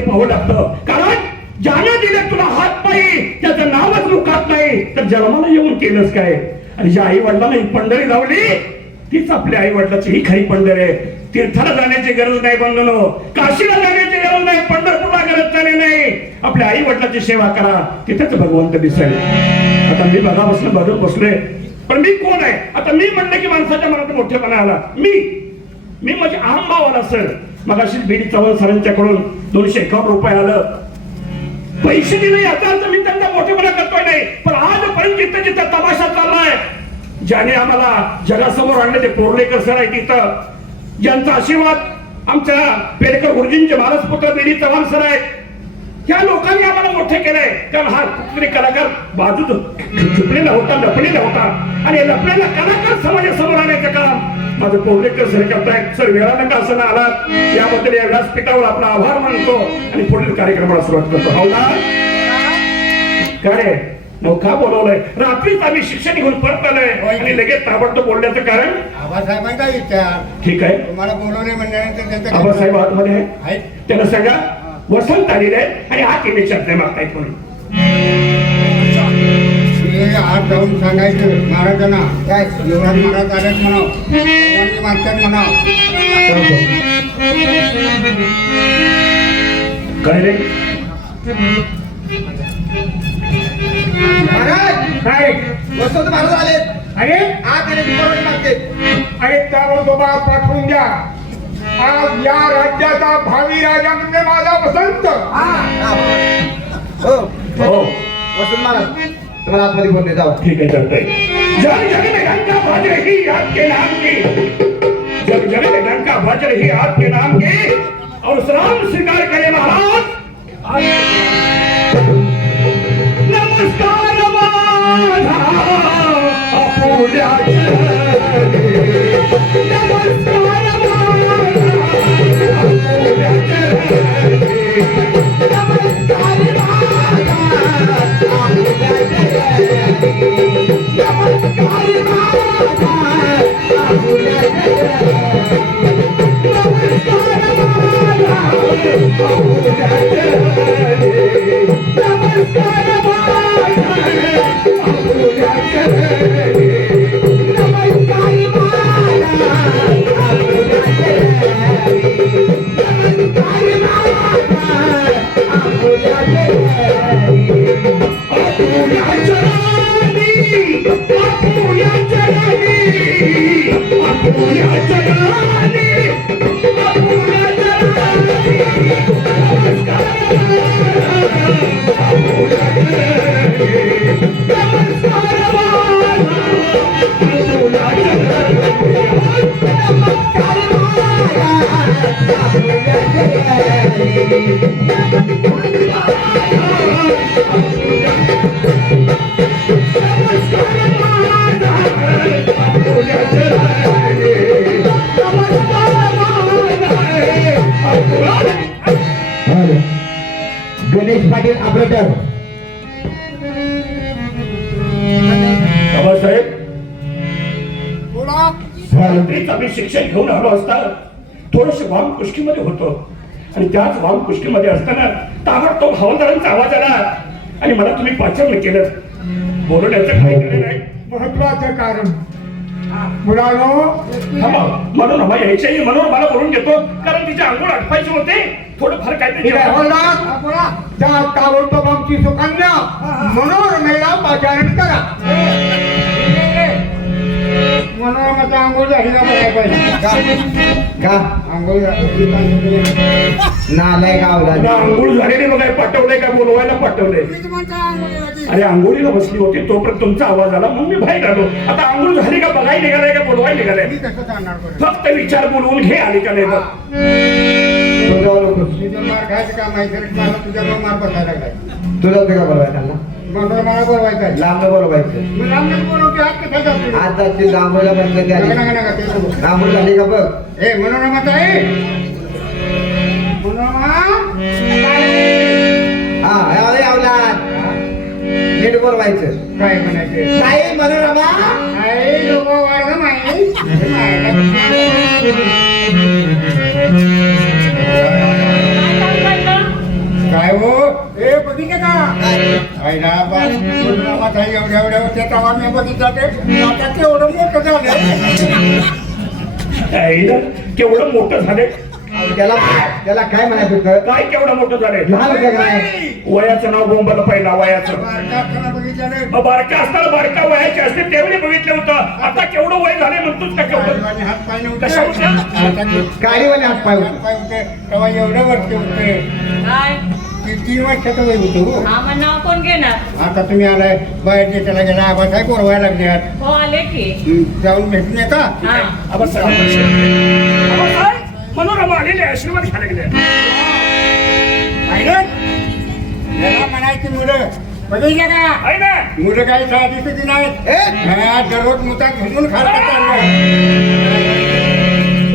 पाहू लागतं. कारण ज्यानं दिले तुला हात पायी त्याचं नावच मुखात नाही तर जन्माला येऊन केलंच काय. आणि ज्या आई वडिलांना ही पंढरी लावली तीच आपल्या आई वडिलाची ही खरी पंढरी आहे. तीर्थाला जाण्याची गरज नाही बंधनो, काशीला जाण्याची गरज नाही, पंढरपूरला गरज झाली नाही. आपल्या आई वडिलाची सेवा करा, तिथेच भगवंत दिसेल. आता मी बघापासून बघत बसलोय, पण मी कोण आहे? आता मी म्हणलं की माणसाच्या मनात मोठेपणा आला. मी म्हणजे अहमभाव आला सर. मग अशी बीडी चव्हाण सरांच्याकडून 251 रुपये आलं. पैसे दिले याचा अर्थ मी त्यांचा मोठेपणा करतोय नाही, पण आजपर्यंत जिथं जिथं तमाशा चाललाय, ज्याने आम्हाला जगासमोर आणले ते पोर्लेकर सर आहे तिथं, ज्यांचा आशीर्वाद आमच्या पेडकर गुरुजींचे महाराज पुत्र बीडी चव्हाण सर आहेत, त्या लोकांनी आम्हाला मोठे केलंय. कारण हा कुठतरी कलाकार बाजूत झुपलेला होता, लपलेला होता, आणि लपलेला कलाकार समाजासमोर आणायचं काम माझं पोर्लेकर सर करतायत. सर वेळानं का असं आला याबद्दल या व्यासपीठावर आपला आभार मानतो आणि पुढील कार्यक्रमाला सुरुवात करतो. हो ना काय मग का बोलवलंय? रात्रीच आम्ही शिक्षण घेऊन परत आलोय आणि लगेच ताबडतोब बोलण्याचं कारण आबासाहेबांचा विचार. ठीक आहे, तुम्हाला बोलवले म्हणल्यानंतर आबासाहेब आतमध्ये आहे, त्यांना सांगा वसंत आलेले आहे आणि हा केले शब्द मागतायत म्हणून. आज जाऊन सांगायचं महाराजांना, काय युवराज महाराज आलेत म्हणाव, मागतात म्हणाव. काय रे महाराज, काय वसंत महाराज आलेत. अरे आज रिपोर्ट मागते. अरे ताबडतोब पाठवून द्या. आज या राज्याचा भावी राजा म्हणजे माझा वसंत. हो हो वसंत महाराज तुम्हाला आतमध्ये बोलले जाऊ. ठीक है चलते. जग जग में डंका बज रही आपके नाम की, जग जग में डंका बज रही आपके नाम की, और सलाम स्वीकार करे महाराज. नमस्कार माझा अपुल्या चरणी, नमस्कार माझा अपुल्या चरणी, नमस्कार गणेश पाटील ऑपरेटर. बाबासाहेब रात्रीच आम्ही शिक्षण घेऊन आलो असता थोडस वाम कुष्कीमध्ये होतो, आणि त्याच वाम कुष्कीमध्ये असताना ताबडतोब हवालदारांचा आवाज आला आणि मला तुम्ही पाचारण केलं. बोलवण्याचं काही कारण नाही, महत्वाचं कारण मुलानो म्हणून हवा यायच्याही म्हणून मला बोलून घेतो, कारण तिचे अंघोळ आटपायचे होते. थोडंफार काहीतरी त्या ताबडतोब आमची सुकन्या मनोरमेला पाचारण करा. मनोरमाचा आंघोळ झाली ना पाहिजे का आंघोळ नालाय गावला अंघोळ झालेली बघाय पाठवलंय का बोलवायला पाठवलंय. अरे आंघोळीला बसली होती तोपर्यंत तुमचा आवाज आला म्हणून मी बाहेर आलो. आता आंघोळ झाली का बघायला निघालाय का बोलवायला निघालाय? कसं जाणार फक्त विचार बोलवून घे आली का नाही बघ. तुझं मार खायचं का माहिती मला तुझ्या मार बसायला लागलाय. तुला होतं का बोलवायचं त्यांना? मला बोलवायचं आहे. लांब बोलवायचं. मी रामदेव बोलवते आज कसं जातो? आज जाते लांबला बंद झाली. नका ते नको. लांब झाली का बघ. ए मनोरमाचा आहे मनोरमा हा आवला नीट बोलवायचं. काय म्हणायचे नाही मनोरमा आई लोक वाढ माई बघितलं का आईला रामाचा एवढ्या एवढ्या होते तेव्हा मी बघितलं ते आता तेवढं मोठं झालं आईला केवढं मोठं झाले, त्याला त्याला काय म्हणायचं होतं? काय केवढं मोठं झाले. लहान होत्या का नाही? वयाचं नाव बोंबलं पहिला वयाचं. बारकापणा बघितलं मग बारका असताना बारका वयाचे असते त्यावेळी बघितलं होतं. आता केवढं वय झाले म्हणतोच का केवढं. हात पाय कशा होत्या? काळीवाले हात पाय होते. पाय होते तेव्हा एवढं वर्ष होते काय 3 वर्षाचं वय होतं. हा मग नाव कोण घेणार? आता तुम्ही आलाय बाहेर देशाला गेला आबासाहेब बोलवायला लागले आहात. हो आले की जाऊन भेटून येता हा मनोरमा आलेले आशीर्वाद घ्यायला गेले. याला म्हणायची मुलं बघितलं का आहे ना मुलं काही साधी सुधी नाहीत दररोज मुतात घुसून खातात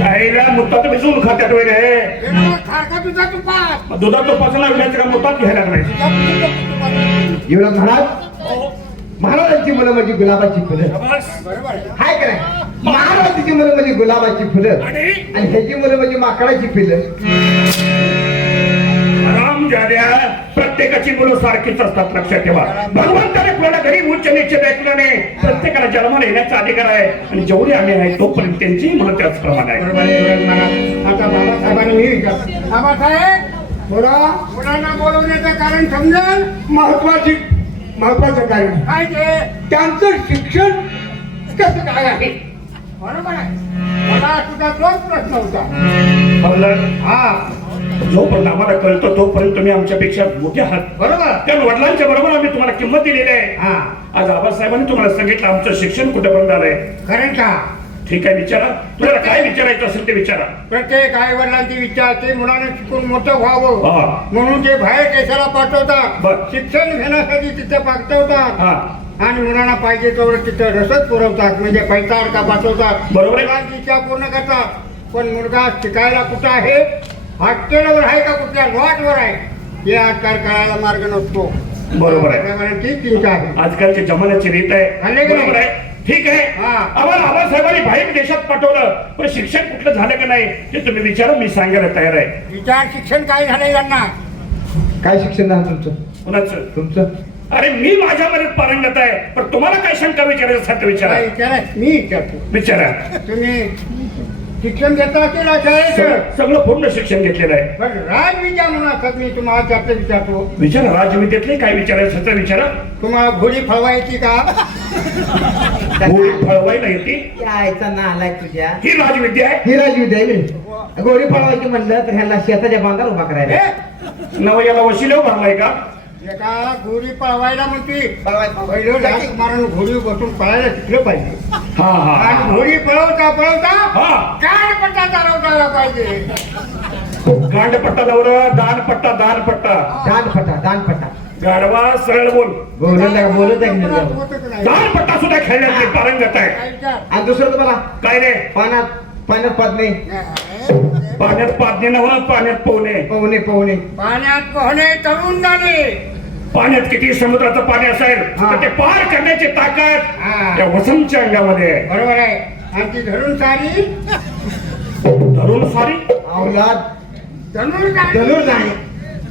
आईला मुतात भिजवून खात्यात वगैरे. सारखा तुझा तुपात दुधात तुपाचं नाव घ्यायचं का मुतात घ्यायला लागलाय. युवराज महाराज, महाराजांची मुलं म्हणजे गुलाबाची फुलं. बरोबर आहे. हाय का नाही? महाराजांची मुलं म्हणजे गुलाबाची फुलं आणि आणि ह्याची मुलं म्हणजे माकडाची पिलं. राम जाद्या प्रत्येकाची मुलं सारखीच असतात लक्षात ठेवा. भगवंताने कोणाला घरी उच्च निच्च देखलं नाही. प्रत्येकाला जन्माला येण्याचा अधिकार आहे आणि जेवढे आम्ही आहे तोपर्यंत त्यांची मुलं त्याचप्रमाणे आहे. बरोबर आहे, बरोबर म्हणा. आता बाबासाहेबांनी मी विचारलं बाबासाहेब मुलांना बोलवण्याचं कारण समजेल महत्वाचं कारण काय ते त्यांचं शिक्षण कसं काय आहे बरोबर आहे. मला सुद्धा तोच प्रश्न होता. म्हणलं, हा जोपर्यंत आम्हाला कळतो तोपर्यंत तुम्ही आमच्यापेक्षा मोठे आहात. बरोबर कारण वडिलांच्या बरोबर आम्ही तुम्हाला किंमत दिलेली आहे. हा आज आबासाहेबांनी तुम्हाला सांगितलं आमचं शिक्षण कुठेपर्यंत आलंय. खरं का ठीक आहे, विचारा. तुम्हाला काय विचारायचं असेल ते विचारा. प्रत्येक आई वडिलांची विचार ते मुलानं शिकून मोठं व्हावं हा. म्हणून ते बाहेर देशाला पाठवतात बर. शिक्षण घेण्यासाठी तिथे पाठवतात हा आणि मुलांना पाहिजे तेवढं तिथं रसद पुरवतात म्हणजे पैसा अडका पाठवतात बरोबर आहे. मुलांची इच्छा पूर्ण करतात. पण मुलगा शिकायला कुठं आहे हॉस्टेलवर आहे का कुठल्या लॉजवर आहे हे आजकाल कळायला मार्ग नसतो. बरोबर आहे. त्यामुळे ती चिंता आहे. आजकालची जमान्याची रीत हल्ले आहे. की बरोबर नाही? आहे. ठीक आहे. हा. आम्हाला आबासाहेबांनी बाहेर देशात पाठवलं पण शिक्षण कुठलं झालं का नाही ते तुम्ही विचारा. मी सांगायला तयार आहे. विचार शिक्षण काय झालंय यांना काय शिक्षण आहे तुमचं? कुणाचं? तुमचं अरे मी माझ्यामध्ये पारंगत आहे पण तुम्हाला काय शंका विचारायचं असेल तर विचारा. काय विचार मी विचारतो विचारा. तुम्ही शिक्षण घेता असेल शाळेचं सगळं पूर्ण शिक्षण घेतलेलं आहे. पण राजविद्या म्हणून असतात मी तुम्हाला त्यातलं विचारतो विचारा. राजविद्येतले काय विचारायचं असेल तर विचारा. तुम्हाला घोडी फळवायची का गोळी फळवायला येते यायचा ना आलाय तुझ्या. ही राजविद्या आहे. ही राजविद्या आहे ना. गोळी पळवायची म्हणलं तर ह्याला शेताच्या बांधावर उभा करायला. हे? नव याला वशिलेव भरलाय का? एका घोडी पळवायला म्हणते पळवायचं. पहिलं राजकुमारानं घोडी बसून पळायला शिकलं पाहिजे हा हा आणि घोडी पळवता पळवता हा. कानपट्टा चालवता पाहिजे. गांडपट्टा दौर दानपट्टा दानपट्टा दानपट्टा गाढवा सरळ बोल. बोलत आहे की नाही? होतच नाही. दानपट्टा सुद्धा खेळण्यात मी पारंगत आहे. काय विचार? आणि दुसरं तुम्हाला काय रे पाण्यात पादणे पाण्यात पाजणे नव्हतं पाण्यात पोहणे. पोहणे पाण्यात पोहणे तरुण झाले पाण्यात किती समुद्राचं पाणी असेल हा. तर ते पार करण्याची हा. ताकद या वसंतच्या अंगामध्ये आहे. बरोबर आहे आणि ती धरून सारी धनुर सारी अवलाद धनुर नाही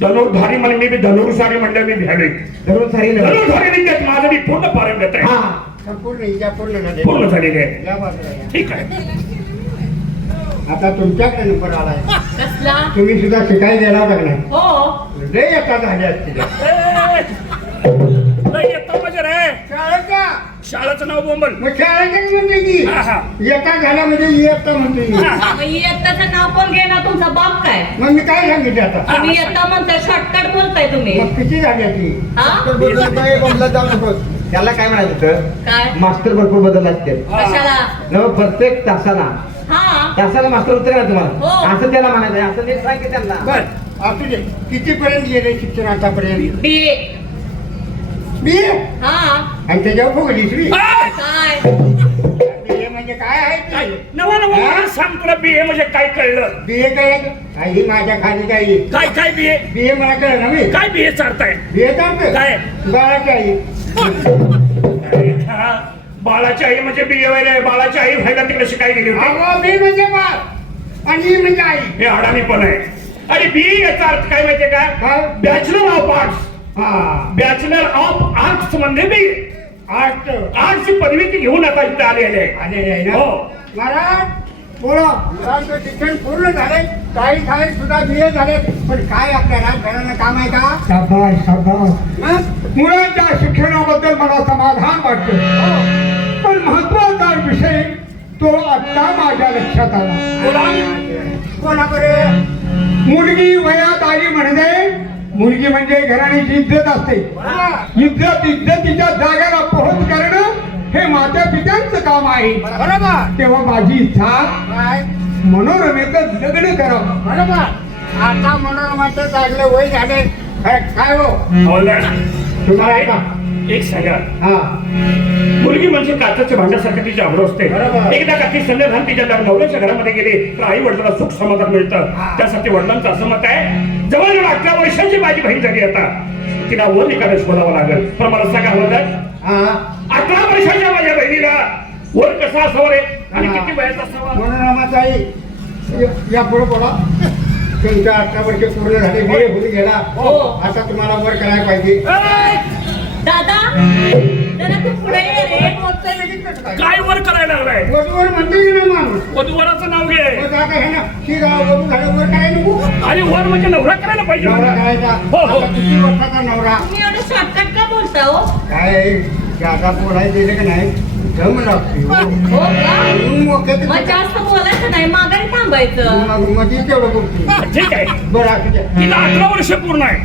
धनुर्धारी म्हणजे मी बी धनुर्सारी म्हणलं मी भ्यावे. धरून सारी नव्हे. धनुर्धारी विद्येत माझं मी पूर्ण पारंगत आहे. हा संपूर्ण इजा पूर्ण झाले पूर्ण झालेली आहे. या बाजूला या. ठीक आहे. आता तुमच्याकडे नंबर आलाय कसला? तुम्ही सुद्धा शिकायला गेला का नाही हो लय आता झाले असतील नाही येतो म्हणजे रे शाळेच्या शाळेचं नाव बोंबल. मग शाळेच्याच म्हणते की हा, हा. येता झाला म्हणजे इयत्ता म्हणते मी. मग इयत्ताचं नाव कोण घेणार? तुमचा बाप काय? मग मी काय सांगितलं आता तुम्ही इयत्ता म्हणताय शॉर्टकट बोलताय तुम्ही मग किती झाली ती हा बोंबलत जाऊ नकोस. त्याला काय म्हणायचं होतं? काय मास्टर भरपूर बदल असते कशाला? नव प्रत्येक तासाला हा मास्टर उत्तर ना हो. तुम्हाला असं त्याला म्हणायचं असं नीट सांग की त्यांना. बर असू दे कितीपर्यंत गेले शिक्षण आतापर्यंत बी बी हा आणि त्याच्यावर फुगलीस बी काय BA म्हणजे काय आहे ती नवा नवा हा? मला सांग तुला बीए म्हणजे काय कळलं? बीए काय काही माझ्या खाली काही काय काय बीए? बीए मला कळलं ना मी काय बीए चालताय? बीए चालतं काय? बाळाची आई अरे हा, बाळाची आई म्हणजे बीए व्हायला बाळाची आई व्हायला तिकडे शिकाय गेली होती. अहो बी म्हणजे बाळ आणि ई म्हणजे आई हे अडाणी पण आहे. अरे बी याचा अर्थ काय माहितीये का? काय? Bachelor of arts. हा बॅचलर ऑफ आर्ट्स मध्ये मी आर्ट आर्ट्सची पदवी ती घेऊन आता इथे आलेले आहे. आलेले आहे ना हो. महाराज बोला मुलांचं शिक्षण पूर्ण झाले काही सुद्धा BA झाले पण काय आपल्या राजघराणं काम आहे का शाबास शाबास मुलांच्या शिक्षणाबद्दल मला समाधान वाटतं पण महत्वाचा विषय तो आता माझ्या लक्षात आला कोणा बरे मुलगी वयात आली म्हणजे मुलगी म्हणजे घराण्याची इज्जत असते इज्जतीच्या जागेला पोहोच करणं हे माझ्या पित्यांचं काम आहे बरोबर तेव्हा माझी इच्छा मनोरमेचं लग्न करावं बरोबर आता मनोरमाचं चांगलं वय झाले काय हो तुम्हाला एक सांगा हा मुलगी म्हणजे काचाच्या भांड्यासारखं तिची आवड असते. बरोबर. एकदा का ती संध्याकाळी तिच्या नवऱ्याच्या घरामध्ये गेली तर आई वडिलांना सुख समाधान मिळतं. त्यासाठी वडिलांचं असं मत आहे जवळजवळ 11 वर्षाची माझी बहीण झाली आता तिला वर एखादं शोधावं लागेल. पण मला सांगा म्हणतात 11 वर्षाच्या माझ्या बहिणीला वर कसा असावं रे आणि किती वयाचा असावा? मनोरमाचा या पुढे बोला तुमच्या 18 वर्ष पूर्ण झाले BA होऊन गेला हो. आता तुम्हाला वर करायला पाहिजे दादा जरा तू पुढे ये रे. काय वर करायला लागलाय? वधूवर म्हणते की ना माणूस वधूवराचं नाव घे. मग आता हे ना ही वधू झालं वर करायला नको आणि वर म्हणजे नवरा करायला पाहिजे. नवरा करायचा हो, हो. आता किती वर्षाचा नवरा तुम्ही एवढं शॉर्टकट का बोलता हो? काय जागा बोलायला दिले का नाही दम लागते हो का? मग मग जास्त बोलायचं नाही माघारी थांबायचं. मध्ये तेवढं बोलते ठीक आहे. बरं असू द्या. तिला 18 वर्ष पूर्ण आहे.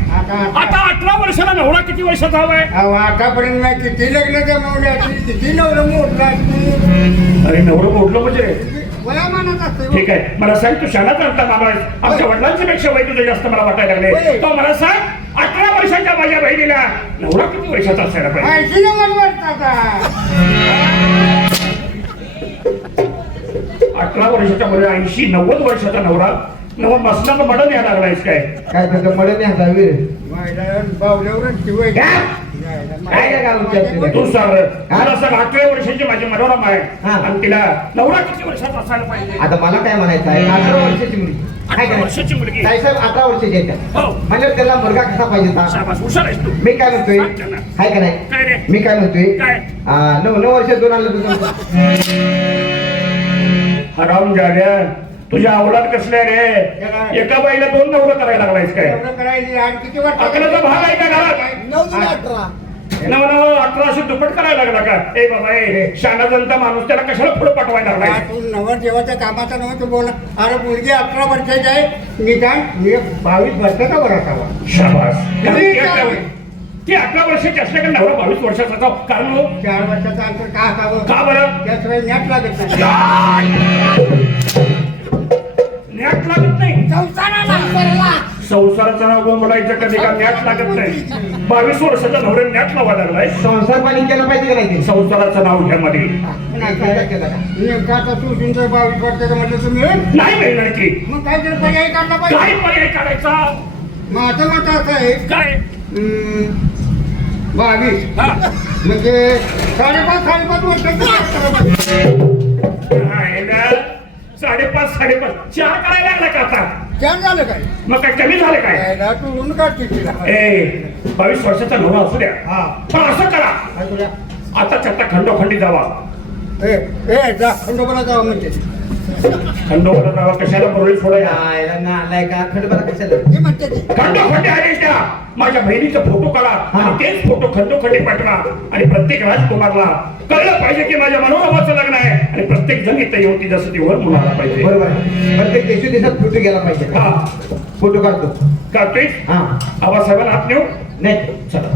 आता 18 वर्षाला नवरा किती वर्षाचा हवाय? अहो, आतापर्यंत नाही किती लग्न जमवले असतील किती नवरं मोडला अरे नवरं मोडलं म्हणजे वयामानात असते ठीक आहे. मला सांग तू शाळा चालता माणूस आमच्या वडिलांच्या पेक्षा वय तुझं जास्त मला वाटायला लागले. तो मला सांग 18 वर्षाच्या माझ्या बहिणीला नवरा किती वर्षाचा असायला पाहिजे? 80-90 वर्षाचा 18 वर्षाच्या मुली 80-90 वर्षाचा नवरा नव मसनाचं मडण यायला लागलायस काय? काय त्याचं मडे नाही हसावी बावल्यावरच शिवाय काय काय विचारते तू सांग मला सांग 18 वर्षाची माझी मनोरमा आहे हा. आणि तिला नवरा किती वर्षाचा असायला पाहिजे? आता मला काय म्हणायचं आहे 18 वर्षाची मुलगी काय 18 वर्षाची मुलगी. साहेब 18 वर्षाची आहे त्या हो. म्हणजे त्याला मुलगा कसा पाहिजे होता? शाबास, हुशार आहेस तू. मी काय म्हणतोय अच्छा ना. हाय का नाही काय रे? मी काय म्हणतोय काय? 9 वर्ष 2 आलं तुझं हराम झाल्या तुझ्या अवलाद कसल्या रे? एका बाईला 2 नवरं करायला लागलायस काय? एवढं करायची आणि किती वर्ष अकराचा भाग आहे का घरात? 9-18 अशी दुप्पट करायला लागला का? ए बाबा ए शाना जनता माणूस त्याला कशाला पुढे पाठवायला लागलाय? तू नवरदेवाच्या कामाचा नव्हतं बोल अरे मुलगी 18 वर्षाची आहे निदान 22 वर्षाचा बरा असावा शाबास. कारण ती 18 वर्षाची असल्या का नवरा 22 वर्षाचा असावा? कारण हो 4 वर्षाचं अंतर का असावं का बरं? त्याशिवाय नॅट लागत नाही नॅट लागत नाही. संसाराचं नाव बोलायचं कधी का नॅट लागत नाही. 22 वर्षाचा नवऱ्या नॅट लावा लागलाय. संसार पाणी केलं पाहिजे का नाही ते? संसाराचं नाव घ्या मध्ये नेमका आता तू तुमचं 22 वर्षाचं म्हटलं तुम्ही नाही मिळणार की. मग काहीतरी पर्याय काढला काय पाहिजे पर्याय काढायचा? माझं मत असं आहे काय 22 हा. म्हणजे 5.5 वर्षाचं 5.5 4 करायला लागला का आता? छान झालं काय मग काय कमी झालं काय? यायला तू ऊन काढते तिला ए 22 वर्षाचा नवरा असू द्या हा पण असं करा काय तुला आताच्या आता खंडोखंडी जावा. ए जा खंडोबाला जावं म्हणजे खंडोखंड जावा कशाला बरोळी फोडायला? नालाय का खंडोबा कशाला? हे म्हणते ते खंडोखंडी आदेश द्या. माझ्या बहिणीचा फोटो काढा आणि तेच फोटो खंडोखंडी पाठवा आणि प्रत्येक राजकुमारला कळलं पाहिजे की माझ्या मनोरमाचं लग्न आहे आणि प्रत्येक जण इथे येऊन तिच्यासाठी वर मुलाला पाहिजे. बरोबर आहे. प्रत्येक दिवसात फोटो गेला पाहिजे हा फोटो काढतो करतोय हा आबासाहेबांना हात नेऊ नाही चला.